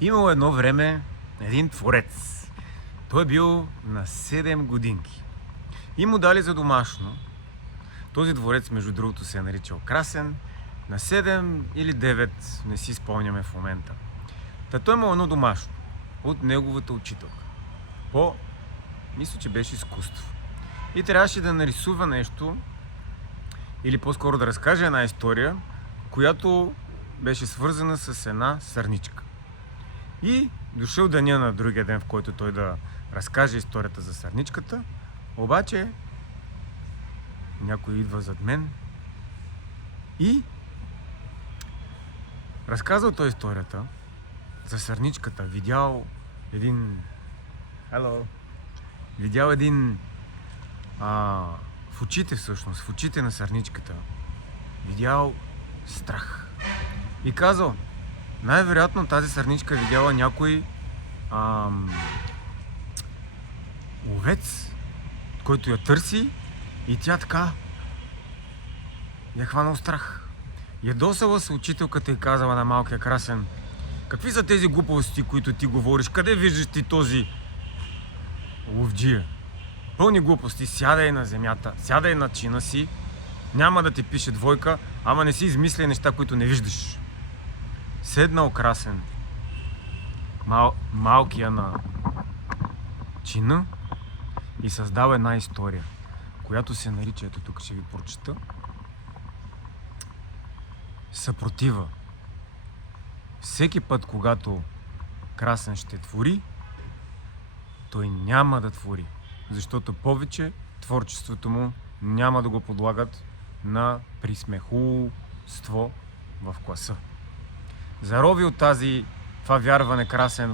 Имало едно време един творец. Той е бил на 7 годинки. И му дали за домашно. Този дворец, между другото, се е наричал Красен. На 7 или 9, не си спомняме в момента. Та той имал едно домашно от неговата учителка. Мисля, че беше изкуство. И трябваше да нарисува нещо, или по-скоро да разкаже една история, която беше свързана с една сърничка. И дошъл деня на другия ден, в който той да разкаже историята за сърничката, обаче някой идва зад мен и разказал той историята за сърничката. Видял един в очите всъщност, в очите на сърничката видял страх. И казал, най-вероятно тази сърничка видяла някой ловец, който я търси, и тя така я хванал страх. Ядосала се учителката и казала на малкия Красен: какви са тези глупости, които ти говориш? Къде виждаш ти този ловджия? Пълни глупости, сядай на земята, сядай на чина си, няма да ти пише двойка, ама не си измисляй неща, които не виждаш. Седнал Красен, малкия на чина, и създава една история, която се нарича, ето тук ще ви прочета, съпротива. Всеки път, когато Красен ще твори, той няма да твори, защото повече творчеството му няма да го подлагат на присмехулство в класа. Зарови от това вярване Красен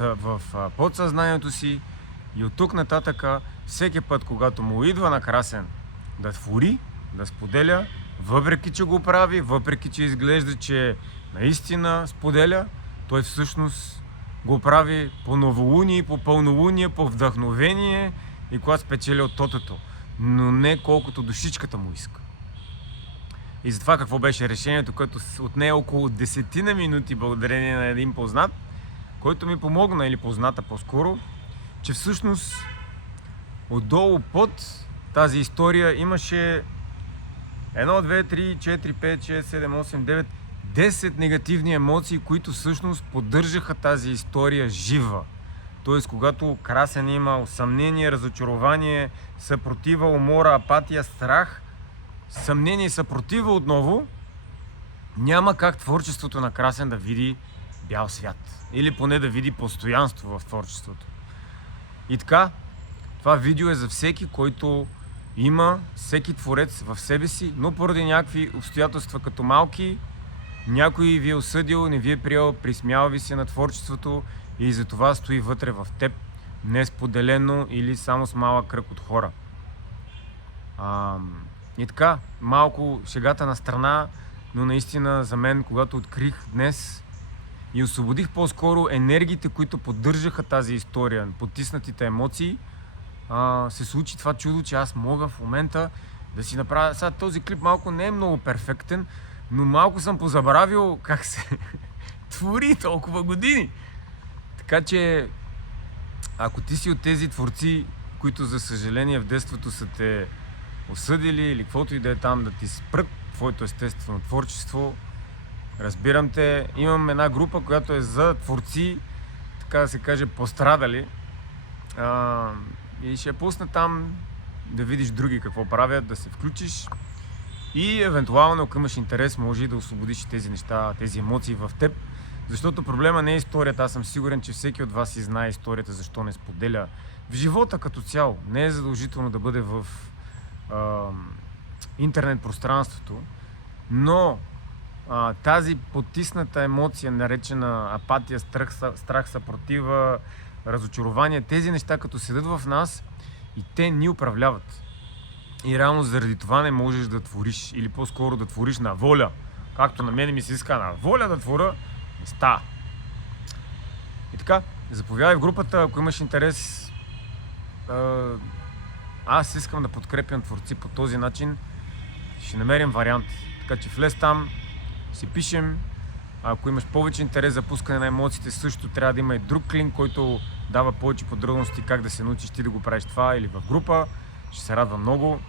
в подсъзнанието си, и от тук нататъка всеки път, когато му идва на Красен да твори, да споделя, въпреки че го прави, въпреки че изглежда, че наистина споделя, той всъщност го прави по новолуние, по пълнолуние, по вдъхновение и когато спечели от тотото, но не колкото душичката му иска. И затова какво беше решението, което отне около 10 минути, благодарение на един познат, който ми помогна, или позната по-скоро, че всъщност отдолу под тази история имаше 1, 2, 3, 4, 5, 6, 7, 8, 9, 10 негативни емоции, които всъщност поддържаха тази история жива. Тоест, когато Красен имал съмнение, разочарование, съпротива, умора, апатия, страх, съмнение и съпротива отново, няма как творчеството на Красен да види бял свят. Или поне да види постоянство в творчеството. И така, това видео е за всеки, който има всеки творец в себе си, но поради някакви обстоятелства като малки, някой ви е осъдил, не ви е приел, присмял ви се на творчеството и за това стои вътре в теб, не споделено или само с малък кръг от хора. И така, малко шегата на страна, но наистина за мен, когато открих днес и освободих по-скоро енергиите, които поддържаха тази история, потиснатите емоции, се случи това чудо, че аз мога в момента да си направя... Сега този клип малко не е много перфектен, но малко съм позабравил как се твори толкова години. Така че, ако ти си от тези творци, които за съжаление в детството са те осъдили или каквото и да е там, да ти спрат твоето естествено творчество, разбирам те. Имам една група, която е за творци, така да се каже, пострадали. И ще я пусна там да видиш други какво правят, да се включиш и евентуално, ако имаш интерес, може и да освободиш тези неща, тези емоции в теб. Защото проблема не е историята. Аз съм сигурен, че всеки от вас си знае историята, защо не споделя. В живота като цяло не е задължително да бъде в интернет пространството, но тази потисната емоция, наречена апатия, страх, съпротива, разочарование, тези неща като седат в нас и те ни управляват. И реално заради това не можеш да твориш, или по-скоро да твориш на воля. Както на мен ми се иска на воля да творя, не става. И така, заповядай в групата, ако имаш интерес. Аз искам да подкрепям творци по този начин. Ще намерим вариант. Така че влез там, си пишем Ако имаш повече интерес за пускане на емоциите, също трябва да има и друг клин, който дава повече подробности как да се научиш ти да го правиш това или в група. Ще се радва много.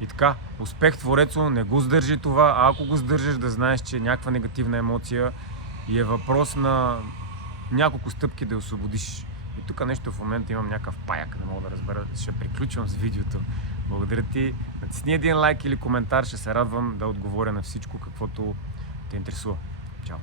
И така, успех Творецо, не го сдържи това, а ако го сдържаш, да знаеш, че е някаква негативна емоция и е въпрос на няколко стъпки да я освободиш. И тук нещо в момента имам някакъв паяк, не мога да разбера, ще приключвам с видеото. Благодаря ти, натисни един лайк или коментар, ще се радвам да отговоря на всичко, каквото те интересува. Чао!